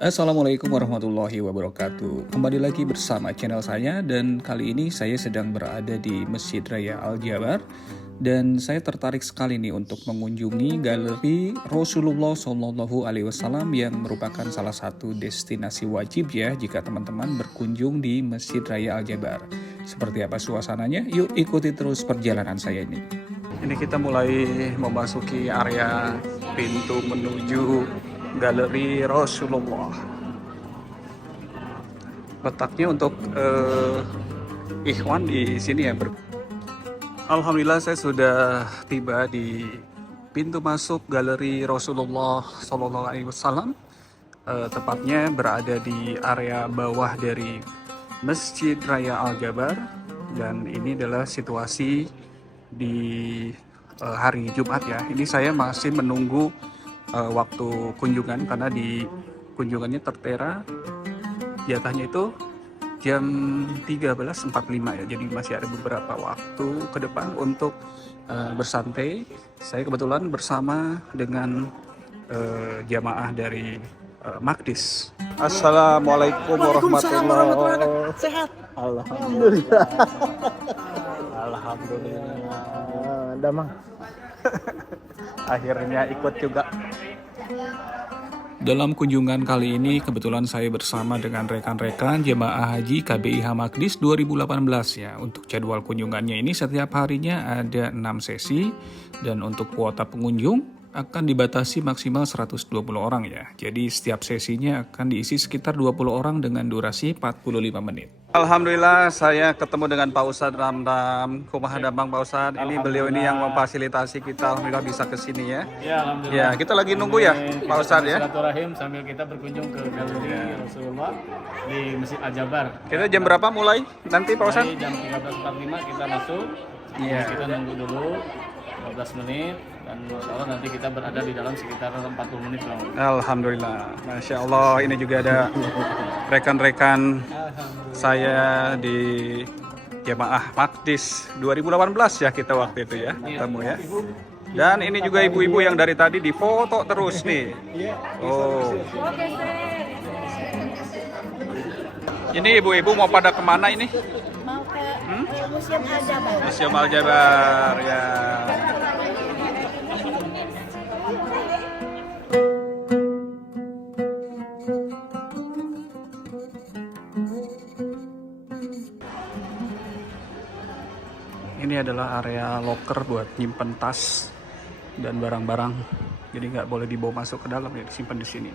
Assalamualaikum warahmatullahi wabarakatuh. Kembali lagi bersama channel saya dan kali ini saya sedang berada di Masjid Raya Al-Jabar dan saya tertarik sekali nih untuk mengunjungi galeri Rasulullah Shallallahu Alaihi Wasallam yang merupakan salah satu destinasi wajib ya jika teman-teman berkunjung di Masjid Raya Al-Jabar. Seperti apa suasananya? Yuk ikuti terus perjalanan saya ini. Ini kita mulai memasuki area pintu menuju Galeri Rasulullah. Letaknya untuk ikhwan di sini ya. Alhamdulillah saya sudah tiba di pintu masuk Galeri Rasulullah Sallallahu Alaihi Wasallam. Tepatnya berada di area bawah dari Masjid Raya Al-Jabar dan ini adalah situasi di hari Jumat ya. Ini saya masih menunggu waktu kunjungan karena di kunjungannya tertera jatahnya itu jam 13.45 ya, jadi masih ada beberapa waktu ke depan untuk bersantai. Saya kebetulan bersama dengan jamaah dari Maqdis. Assalamualaikum warahmatullahi wabarakatuh. Sehat. Alhamdulillah. Alhamdulillah. Damang. Akhirnya ikut juga. Dalam kunjungan kali ini kebetulan saya bersama dengan rekan-rekan jemaah haji KBIH Maqdis 2018 ya. Untuk jadwal kunjungannya ini setiap harinya ada 6 sesi dan untuk kuota pengunjung akan dibatasi maksimal 120 orang ya. Jadi setiap sesinya akan diisi sekitar 20 orang dengan durasi 45 menit. Alhamdulillah saya ketemu dengan Pak Ustadz Ramdam. Kumaha Damang Pak Ustadz. Ini beliau ini yang memfasilitasi kita alhamdulillah bisa ke sini ya. Ya, alhamdulillah. Ya, kita lagi nunggu ya Pak Ustadz ya. Silaturahim sambil kita berkunjung ke Galeri Rasulullah di Masjid Al-Jabar. Kita jam berapa mulai nanti Pak Ustadz? Jam 13.45 kita masuk. Iya. Kita nunggu dulu 15 menit dan insya Allah nanti kita berada di dalam sekitar 40 menit. Alhamdulillah, Masya Allah. Ini juga ada rekan-rekan saya di jemaah Maqdis 2018 ya kita waktu itu ya ketemu ya. Dan ini juga ibu-ibu yang dari tadi difoto terus nih. Oh. Ini ibu-ibu mau pada kemana ini? Mau ke Museum Al-Jabar. Museum Al-Jabar ya. Ini adalah area locker buat nyimpen tas dan barang-barang. Jadi nggak boleh dibawa masuk ke dalam ya, disimpan di sini.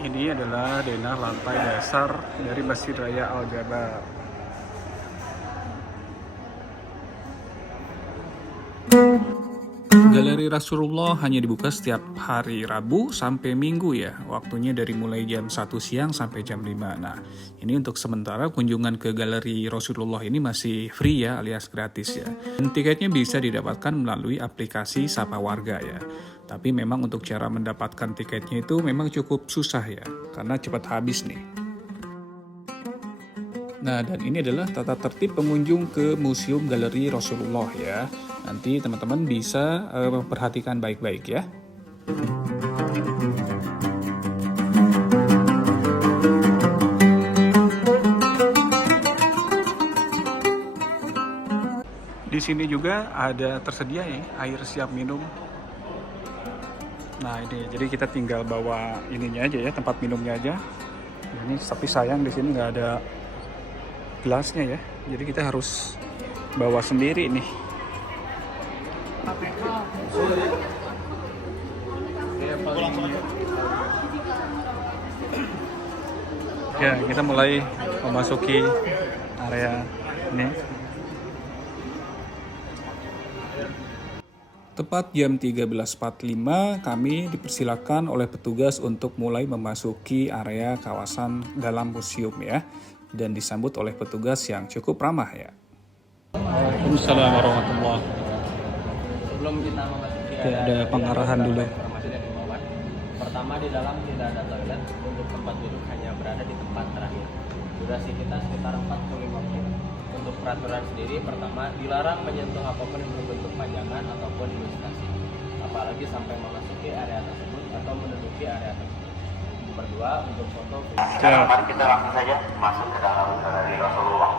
Ini adalah denah lantai dasar dari Masjid Raya Al-Jabar. Galeri Rasulullah hanya dibuka setiap hari Rabu sampai Minggu ya. Waktunya dari mulai jam 1 siang sampai jam 5. Nah, ini untuk sementara kunjungan ke Galeri Rasulullah ini masih free ya alias gratis ya. Dan tiketnya bisa didapatkan melalui aplikasi Sapa Warga ya. Tapi memang untuk cara mendapatkan tiketnya itu memang cukup susah ya. Karena cepat habis nih. Nah, dan ini adalah tata tertib pengunjung ke Museum Galeri Rasulullah ya. Nanti teman-teman bisa perhatikan baik-baik ya. Di sini juga ada tersedia ya air siap minum. Nah ini, jadi kita tinggal bawa ininya aja ya, tempat minumnya aja. Ini tapi sayang di sini nggak ada gelasnya ya. Jadi kita harus bawa sendiri nih. Ya, kita mulai memasuki area ini. Tepat jam 13.45 kami dipersilakan oleh petugas untuk mulai memasuki area kawasan dalam museum ya. Dan disambut oleh petugas yang cukup ramah ya. Waalaikumsalam warahmatullahi wabarakatuh. Sebelum kita memasuki Ada pengarahan dulu. informasi dan himbauan. Pertama, di dalam tidak ada toilet, untuk tempat duduk hanya berada di tempat terakhir. Durasi kita sekitar 45 menit. Untuk peraturan sendiri, pertama dilarang menyentuh apapun yang berbentuk pajangan ataupun ilustrasi, apalagi sampai memasuki area tersebut atau menduduki area tersebut. Kedua, untuk foto. Sekarang mari kita langsung saja masuk ke dalam galeri Rasulullah.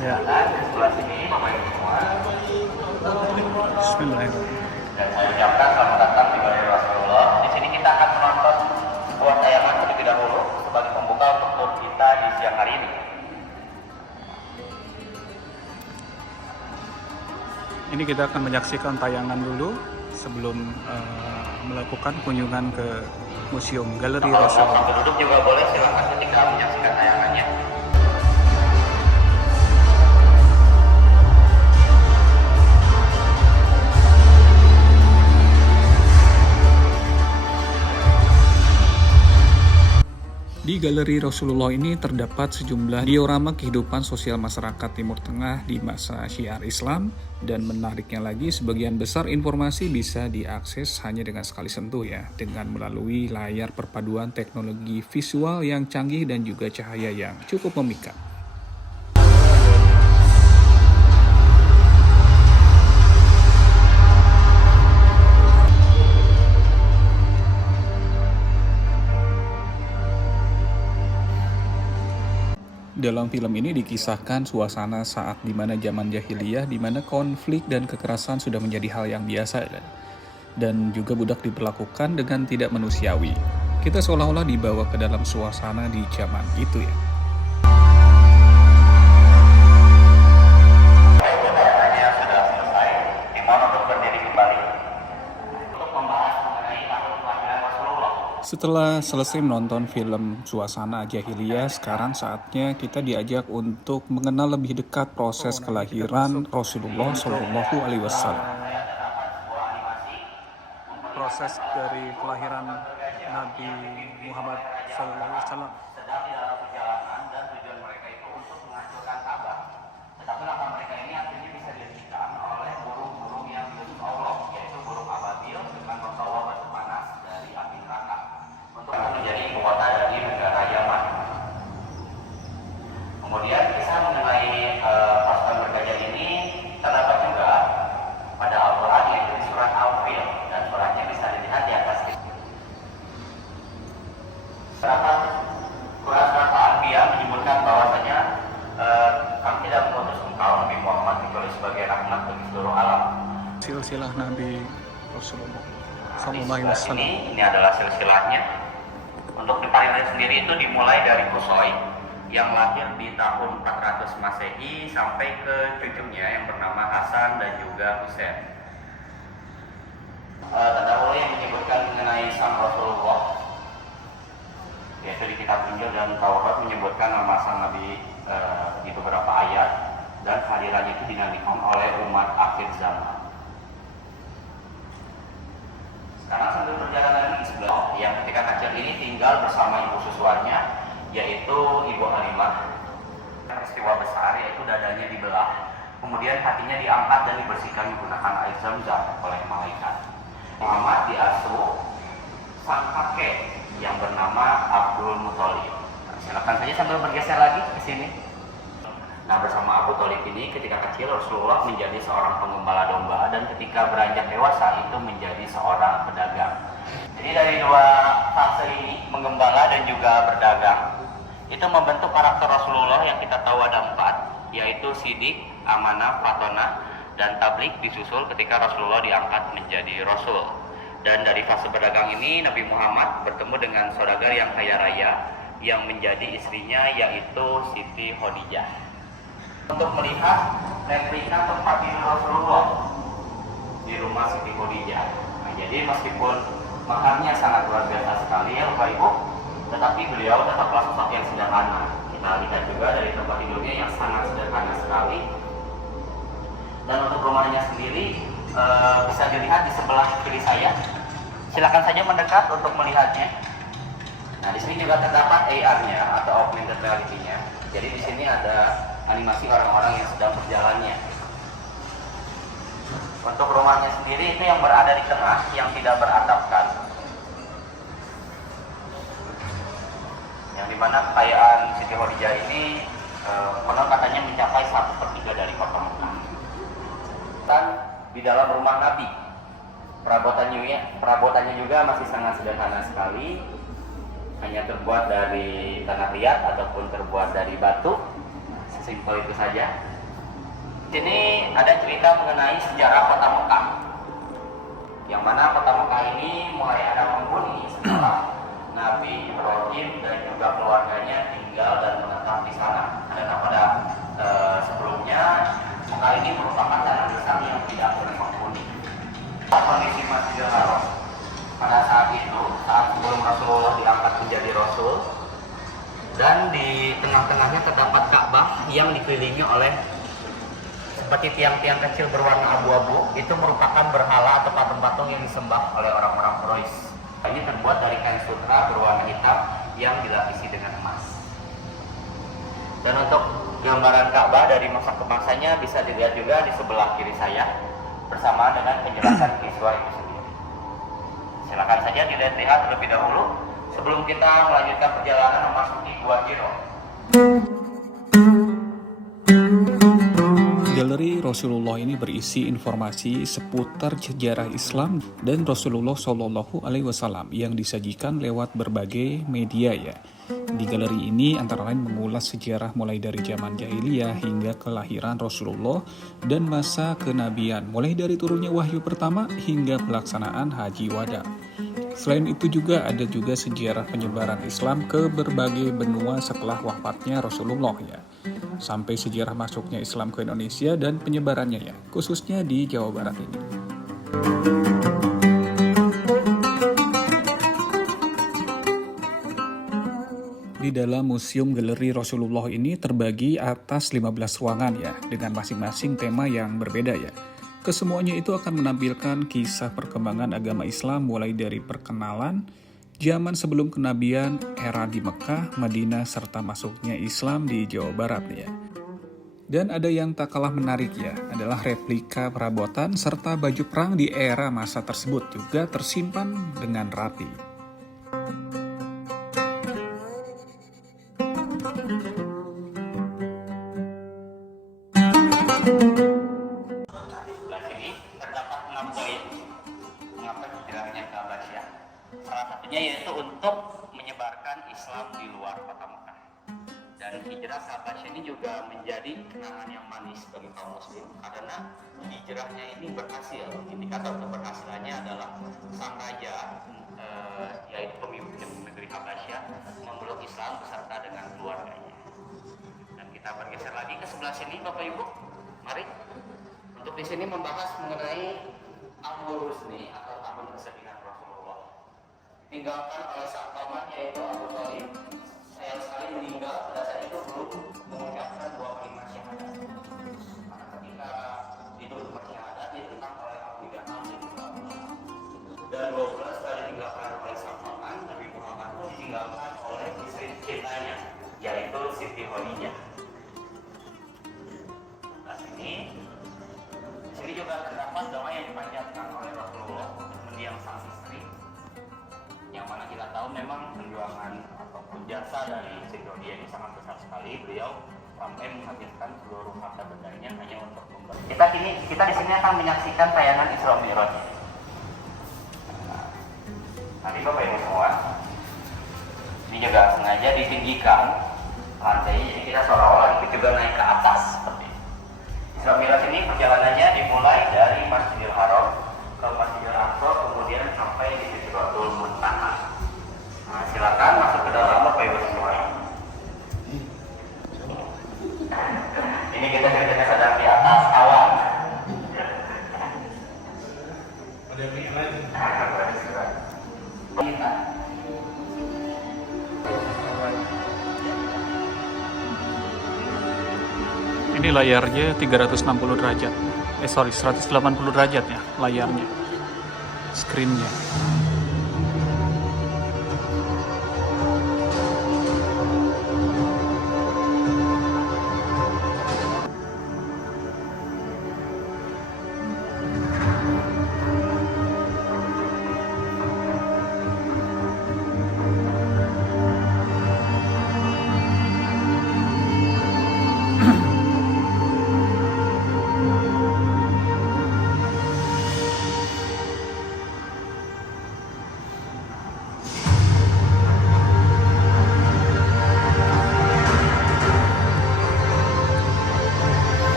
Ya. Sebelah sini Bapak Ibu semua. Bismillahirrahmanirrahim. Dan saya ucapkan selamat datang di galeri Rasulullah. Di sini kita akan menonton sebuah tayangan terlebih dahulu sebagai pembuka untuk tur kita di siang hari ini. Ini kita akan menyaksikan tayangan dulu sebelum melakukan kunjungan ke Museum Galeri Kalau Rasulullah. sambil duduk juga boleh, silakan ketika menyaksikan tayangannya. Di Galeri Rasulullah ini terdapat sejumlah diorama kehidupan sosial masyarakat Timur Tengah di masa Syiar Islam, dan menariknya lagi sebagian besar informasi bisa diakses hanya dengan sekali sentuh ya, dengan melalui layar perpaduan teknologi visual yang canggih dan juga cahaya yang cukup memikat. Dalam film ini dikisahkan suasana saat dimana zaman jahiliyah, dimana konflik dan kekerasan sudah menjadi hal yang biasa, dan juga budak diperlakukan dengan tidak manusiawi. Kita seolah-olah dibawa ke dalam suasana di zaman itu ya. Tayangannya sudah selesai. Dimohon untuk berdiri kembali untuk membahas mengenai tahun kelahiran Rasulullah. Setelah selesai menonton film suasana jahiliyah, sekarang saatnya kita diajak untuk mengenal lebih dekat proses kelahiran Rasulullah Shallallahu Alaihi Wasallam. Proses dari kelahiran Nabi Muhammad Sallallahu Alaihi Wasallam. Sedang di dalam perjalanan dan tujuan mereka itu untuk menghancurkan Ka'bah. Tetapi langkah mereka ini akhirnya bisa dihentikan oleh burung-burung yang diutus Allah, yaitu burung ababil dengan membawa batu panas dari api neraka untuk menjadi ibu kota dari negara Yaman. Kemudian kisah mengenai pasukan bergajah ini terdapat juga pada Al-Quran, yaitu di surat Al-Fil, dan suratnya bisa dilihat di atas. Surat Al-Anbiya menyebutkan bahwasanya kami tidak mengutus engkau Nabi Muhammad kecuali sebagai rahmat bagi seluruh alam. Silsilah Nabi Rasulullah Sallallahu Alaihi Di Wasallam. ini adalah silsilahnya. Untuk di Palestina sendiri itu dimulai dari Qusay yang lahir di tahun 400 Masehi sampai ke cucunya yang bernama Hasan dan juga Husain. Terdahulu yang menyebutkan mengenai sang Rasulullah, yaitu di kitab Injil dan Taurat menyebutkan nama sang Nabi di beberapa ayat, dan kehadirannya itu dinantikan oleh umat akhir zaman. Sekarang sambil perjalanan di sebelah yang ketika kecil ini tinggal bersama ibu susuannya, yaitu Ibu Halimah. Peristiwa besar yaitu dadanya dibelah, kemudian hatinya diangkat dan dibersihkan menggunakan air zam-zam oleh malaikat. Muhammad diasuh sang kakek yang bernama Abdul Muthalib. Nah, silakan saja sambil bergeser lagi ke sini. Nah, bersama Abu Thalib ini ketika kecil Rasulullah menjadi seorang penggembala domba, dan ketika beranjak dewasa itu menjadi seorang pedagang. Jadi dari dua fase ini, menggembala dan juga berdagang, itu membentuk karakter Rasulullah yang kita tahu ada 4, yaitu sidik, amanah, fatonah, dan tablik disusul ketika Rasulullah diangkat menjadi Rasul. Dan dari fase berdagang ini Nabi Muhammad bertemu dengan saudagar yang kaya raya yang menjadi istrinya, yaitu Siti Khadijah, untuk melihat replika tempat tidur Rasulullah di rumah Siti Khadijah. Nah, jadi meskipun makamnya sangat luar biasa sekali ya Bapak Ibu, tetapi beliau tetaplah sosok yang sederhana. Kita lihat juga dari tempat tidurnya yang sangat sederhana sekali. Dan untuk rumahnya sendiri bisa dilihat di sebelah kiri saya. Silakan saja mendekat untuk melihatnya. Nah, di sini juga terdapat AR-nya atau augmented reality-nya. Jadi di sini ada animasi orang-orang yang sedang berjalannya. Untuk rumahnya sendiri itu yang berada di tengah, yang tidak beratapkan, yang dimana kekayaan Siti Khadijah ini Konon katanya mencapai 1/3 dari kota Mekah. Dan di dalam rumah Nabi, perabotannya juga masih sangat sederhana sekali, hanya terbuat dari tanah liat ataupun terbuat dari batu, sesimpel itu saja. Di sini ada cerita mengenai sejarah kota Mekah, yang mana kota Mekah ini mulai ada penghuni setelah Nabi Ibrahim dan juga keluarganya tinggal dan menetap di sana. Karena pada sebelumnya Mekah ini merupakan tanah liat yang tidak berpenghuni. Kondisi Masjidil Haram pada saat itu, saat sebelum Rasulullah diangkat menjadi Rasul, dan di tengah-tengahnya terdapat Ka'bah yang dikelilingi oleh seperti tiang-tiang kecil berwarna abu-abu. Itu merupakan berhala atau patung-patung yang disembah oleh orang-orang Quraisy. Ini terbuat dari kain sutra berwarna hitam yang dilapisi dengan emas. Dan untuk gambaran Ka'bah dari masa ke masanya bisa dilihat juga di sebelah kiri saya, bersama dengan penjelasan kiswah itu sendiri. Silakan saja dilihat-lihat terlebih dahulu sebelum kita melanjutkan perjalanan memasuki Gua Hiro. Galeri Rasulullah ini berisi informasi seputar sejarah Islam dan Rasulullah Shallallahu Alaihi Wasallam yang disajikan lewat berbagai media ya. Di galeri ini antara lain mengulas sejarah mulai dari zaman jahiliyah hingga kelahiran Rasulullah dan masa kenabian, mulai dari turunnya wahyu pertama hingga pelaksanaan haji wada. Selain itu juga ada juga sejarah penyebaran Islam ke berbagai benua setelah wafatnya Rasulullah ya. Sampai sejarah masuknya Islam ke Indonesia dan penyebarannya ya, khususnya di Jawa Barat ini. Di dalam Museum Galeri Rasulullah ini terbagi atas 15 ruangan ya, dengan masing-masing tema yang berbeda ya. Kesemuanya itu akan menampilkan kisah perkembangan agama Islam mulai dari perkenalan, zaman sebelum kenabian, era di Mekah, Madinah, serta masuknya Islam di Jawa Barat ya. Dan ada yang tak kalah menarik ya, adalah replika perabotan serta baju perang di era masa tersebut juga tersimpan dengan rapi. Salah satunya yaitu untuk menyebarkan Islam di luar kota Mekah. Dan hijrah ke Habasyah ini juga menjadi kenangan yang manis bagi kaum muslim karena hijrahnya ini berhasil. Indikator keberhasilannya adalah sang raja yaitu pemimpin negeri Habasyah memeluk Islam beserta dengan keluarganya. Dan kita bergeser lagi ke sebelah sini Bapak Ibu. Mari untuk di sini membahas mengenai Amul Husni atau tahun kesedihan Rasulullah. Tinggalkan oleh sang paman yaitu Abu Thalib. Sayang sekali meninggal pada saat itu belum mengucapkan 2 kalimat syahadat. Karena ketika dituduh bersyahadat ditentang oleh Abu Jahal dan juga Abu Lahab. Dan 2 bulan setelah ditinggalkan oleh sang paman, Nabi Muhammad pun ditinggalkan oleh istri cintanya yaitu Siti Khadijah. Nah sini juga terdapat doa yang dipanjatkan oleh Rasulullah untuk mendiang sang istri, yang mana kita tahu memang perjuangan ataupun jasa dari Siti Khadijah ini sangat besar sekali. Beliau sampai menghabiskan seluruh harta bendanya hanya untuk memberi. Kita di sini akan menyaksikan tayangan Isra Mi'raj. Nanti Bapak Ibu semua, ini juga sengaja ditinggikan lantainya, jadi kita seolah-olah itu juga naik ke atas seperti ini. Isra Mi'raj ini perjalanannya dimulai dari Masjidil Haram ke Masjidil Aqsa, kemudian sampai di Sidratul Muntaha. Nah, silakan masuk ke dalam Bapak Ibu semua. Ini kita ceritanya sedang di atas awan. Ini layarnya 360 derajat. 180 derajat ya layarnya. Screen-nya.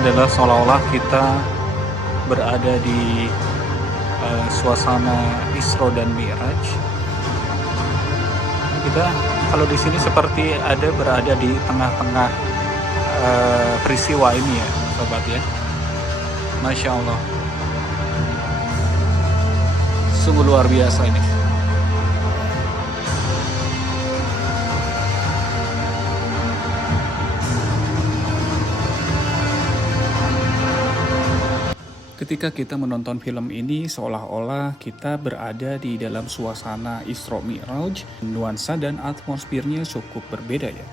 adalah seolah-olah kita berada di suasana Isra dan Mi'raj. Kita kalau di sini seperti ada berada di tengah-tengah peristiwa ini ya, sobat ya. Masya Allah, sungguh luar biasa ini. Ketika kita menonton film ini, seolah-olah kita berada di dalam suasana Isra Mi'raj. Nuansa dan atmosfernya cukup berbeda ya.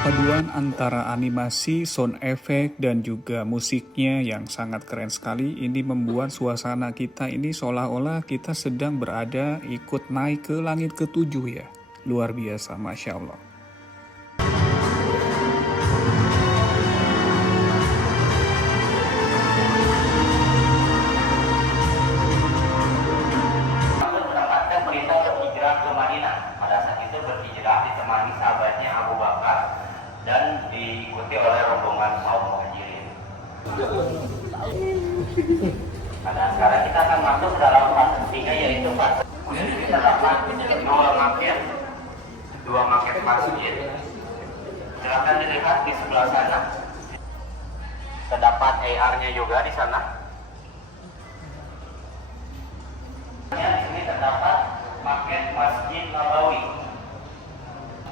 Perpaduan antara animasi, sound effect, dan juga musiknya yang sangat keren sekali. Ini membuat suasana kita ini seolah-olah kita sedang berada ikut naik ke langit ketujuh ya. Luar biasa, Masya Allah. Mendapatkan perintah untuk hijrah ke Madinah. Pada saat itu berhijrah ditemani sahabatnya Abu Bakar dan diikuti oleh rombongan kaum muhajirin. Nah, sekarang kita akan masuk ke dalam fase 3, yaitu fase. Kemudian kita dapat dua maket masjid. Silakan dilihat di sebelah sana. Terdapat AR-nya juga di sana. Di sini terdapat maket Masjid Nabawi.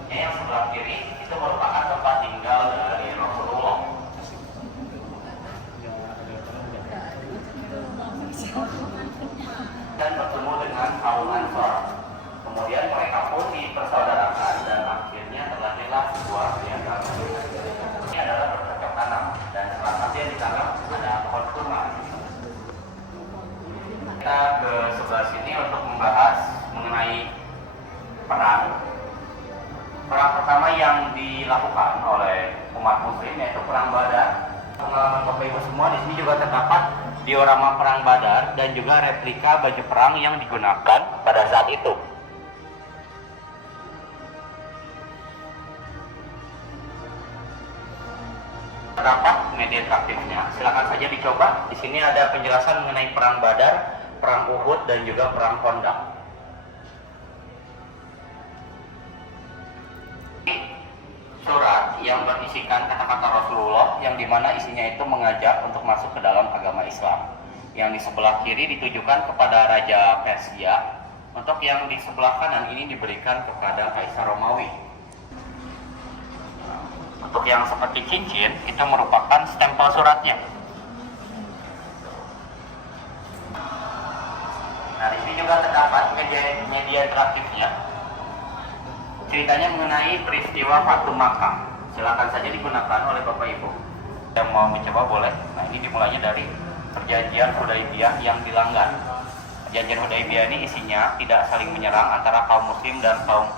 Yang sebelah kiri itu merupakan tempat tinggal dari Rasulullah. Dan bertemu dengan kaum Ansor. Kemudian mereka pun dipersaudarakan dan akhirnya terlahirlah sebuah perniagaan. Ini adalah bercocok tanam dan salah satu yang ditanam ada pohon kurma. Kita ke sebelah sini untuk membahas mengenai perang pertama yang dilakukan oleh umat muslim, yaitu perang Badar. Pengalaman Bapak Ibu semua, di sini juga terdapat diorama perang Badar dan juga replika baju perang yang digunakan pada saat itu. Terdapat media interaktifnya, silakan saja dicoba. Di sini ada penjelasan mengenai perang Badar, perang Uhud, dan juga perang Khandaq. Surat yang berisikan kata-kata Rasulullah yang dimana isinya itu mengajak untuk masuk ke dalam agama Islam. Yang di sebelah kiri ditujukan kepada Raja Persia, untuk yang di sebelah kanan ini diberikan kepada Kaisar Romawi. Untuk yang seperti cincin itu merupakan stempel suratnya. Nah, di sini juga terdapat media interaktifnya. Ceritanya mengenai peristiwa Fatu Makkah. Silakan saja digunakan oleh Bapak Ibu yang mau mencoba, boleh. Nah, ini dimulainya dari perjanjian Hudaibiyah yang dilanggar. Perjanjian Hudaibiyah ini isinya tidak saling menyerang antara kaum muslim dan kaum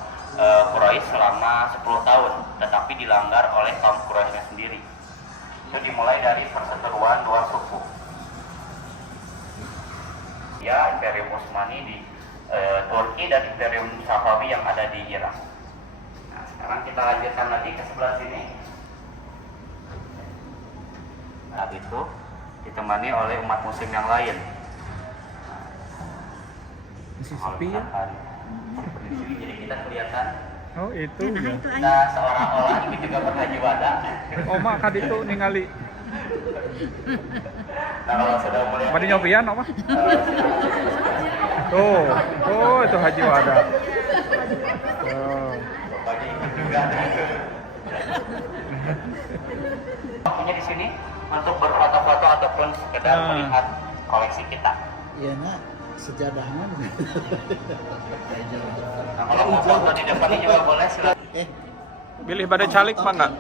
Quraisy selama 10 tahun, tetapi dilanggar oleh kaum Quraisy sendiri. Itu dimulai dari perseteruan dua suku. Ya, Imperium Utsmani di Turki dan Imperium Safawi yang ada di Irak. Sekarang kita lanjutkan lagi ke sebelah sini. Saat itu ditemani oleh umat muslim yang lain. Masih sepi ya? Jadi kita kelihatan. Oh itu ya. Kita seolah-olah ini juga berhaji wada. Oh mak kad itu ningali. Nah, kalau sudah mulai. Mari nyobian apa? Tuh, oh itu haji wada. Oh. Waktunya di sini untuk berfoto-foto ataupun sekedar melihat koleksi kita. Iya nak, sejadahnya. Nah, kalau mau foto di depan ini juga boleh, silakan. Pilih pada calik mah enggak?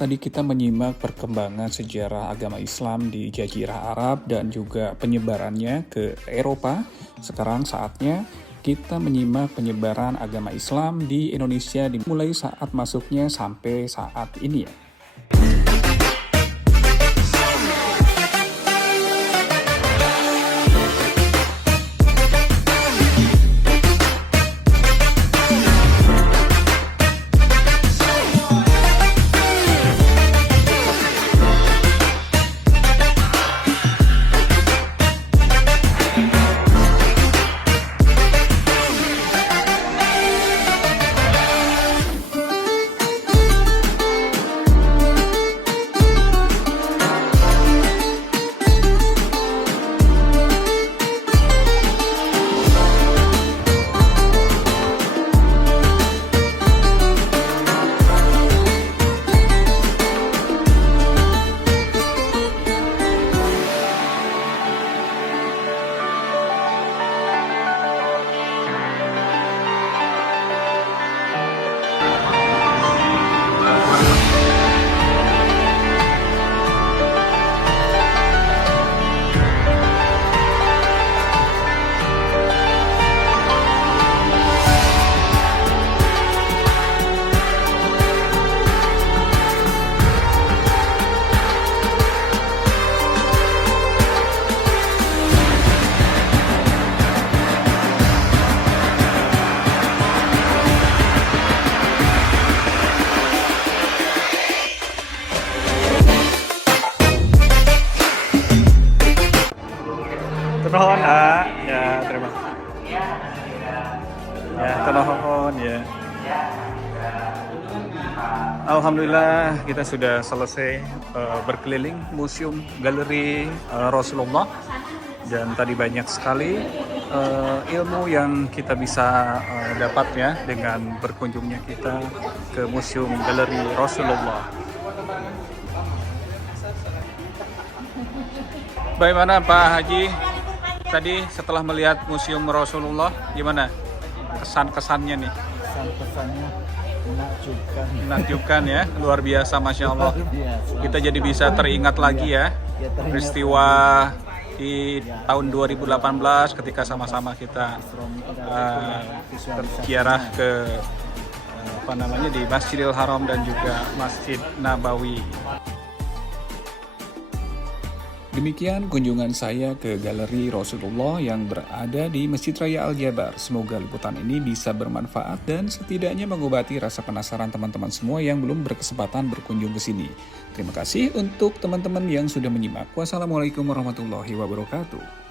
tadi kita menyimak perkembangan sejarah agama Islam di Jazirah Arab dan juga penyebarannya ke Eropa. Sekarang saatnya kita menyimak penyebaran agama Islam di Indonesia dimulai saat masuknya sampai saat ini ya. Termohon, ya terima kasih. Ya, termohon ya. Alhamdulillah kita sudah selesai berkeliling Museum Galeri Rasulullah dan tadi banyak sekali ilmu yang kita bisa dapat ya dengan berkunjungnya kita ke Museum Galeri Rasulullah. Bagaimana Pak Haji? Tadi setelah melihat Museum Rasulullah, gimana kesan-kesannya nih? Kesan-kesannya menakjubkan. Menakjubkan ya, luar biasa Masya Allah. Luar biasa. Kita jadi bisa teringat lagi ya, teringat peristiwa di tahun 2018 ketika sama-sama kita ziarah ke di Masjidil Haram dan juga Masjid Nabawi. Demikian kunjungan saya ke Galeri Rasulullah yang berada di Masjid Raya Al-Jabar. Semoga liputan ini bisa bermanfaat dan setidaknya mengobati rasa penasaran teman-teman semua yang belum berkesempatan berkunjung ke sini. Terima kasih untuk teman-teman yang sudah menyimak. Wassalamualaikum warahmatullahi wabarakatuh.